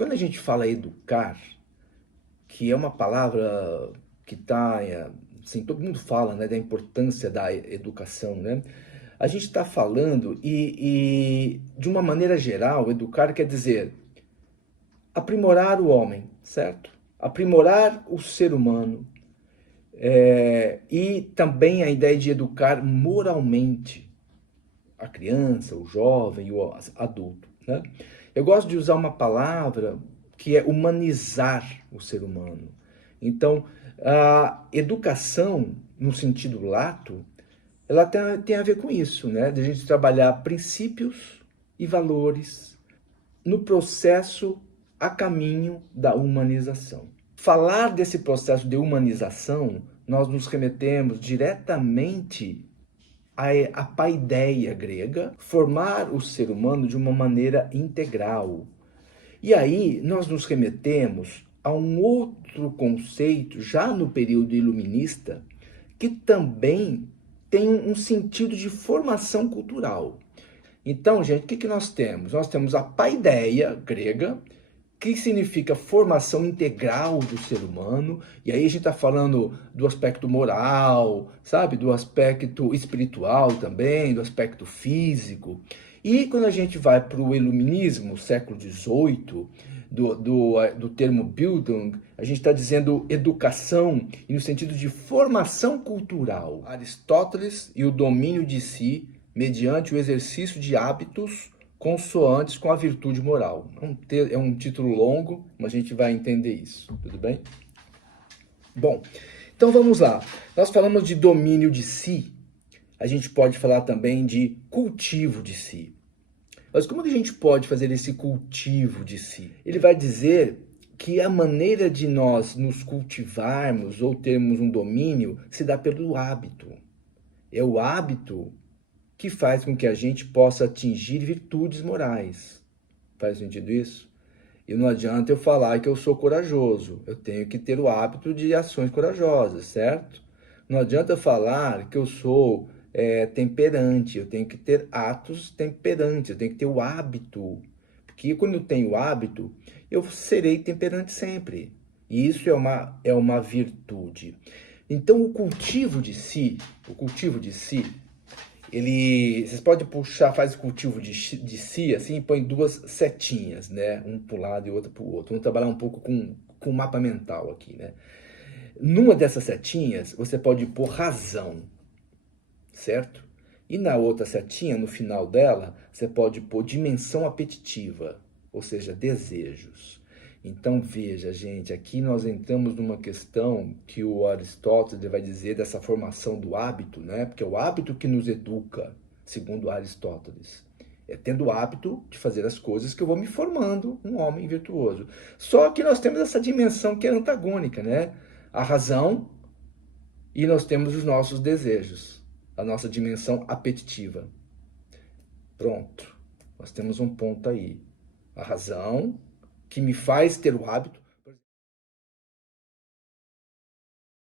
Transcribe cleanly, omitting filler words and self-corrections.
Quando a gente fala educar, que é uma palavra que está, assim, todo mundo fala, né, da importância da educação, né? A gente está falando de uma maneira geral, educar quer dizer aprimorar o homem, certo? Aprimorar o ser humano. E também a ideia de educar moralmente a criança, o jovem, o adulto, né? Eu gosto de usar uma palavra que é humanizar o ser humano. Então, a educação, no sentido lato, ela tem a ver com isso, né? De a gente trabalhar princípios e valores no processo a caminho da humanização. Falar desse processo de humanização, nós nos remetemos diretamente à paideia grega, formar o ser humano de uma maneira integral. E aí nós nos remetemos a um outro conceito, já no período iluminista, que também tem um sentido de formação cultural. Então, gente, o que nós temos? Nós temos a paideia grega, que significa formação integral do ser humano, e aí a gente está falando do aspecto moral, sabe? Do aspecto espiritual também, do aspecto físico. E quando a gente vai para o iluminismo, século XVIII, do termo Bildung, a gente está dizendo educação e no sentido de formação cultural. Aristóteles e o domínio de si mediante o exercício de hábitos consoantes com a virtude moral. É um título longo, mas a gente vai entender isso, tudo bem? Bom, então vamos lá. Nós falamos de domínio de si, a gente pode falar também de cultivo de si. Mas como que a gente pode fazer esse cultivo de si? Ele vai dizer que a maneira de nós nos cultivarmos ou termos um domínio se dá pelo hábito. É o hábito que faz com que a gente possa atingir virtudes morais. Faz sentido isso? E não adianta eu falar que eu sou corajoso. Eu tenho que ter o hábito de ações corajosas, certo? Não adianta eu falar que eu sou temperante. Eu tenho que ter atos temperantes. Eu tenho que ter o hábito. Porque quando eu tenho o hábito, eu serei temperante sempre. E isso é uma virtude. Então, o cultivo de si, vocês podem puxar, faz o cultivo de si, assim, e põe duas setinhas, né? Um para um lado e outro para o outro. Vamos trabalhar um pouco com o mapa mental aqui, né? Numa dessas setinhas, você pode pôr razão, certo? E na outra setinha, no final dela, você pode pôr dimensão apetitiva, ou seja, desejos. Então veja, gente, aqui nós entramos numa questão que o Aristóteles vai dizer dessa formação do hábito, né? Porque é o hábito que nos educa, segundo Aristóteles. É tendo o hábito de fazer as coisas que eu vou me formando um homem virtuoso. Só que nós temos essa dimensão que é antagônica, né? A razão e nós temos os nossos desejos, a nossa dimensão apetitiva. Pronto, nós temos um ponto aí. A razão que me faz ter o hábito,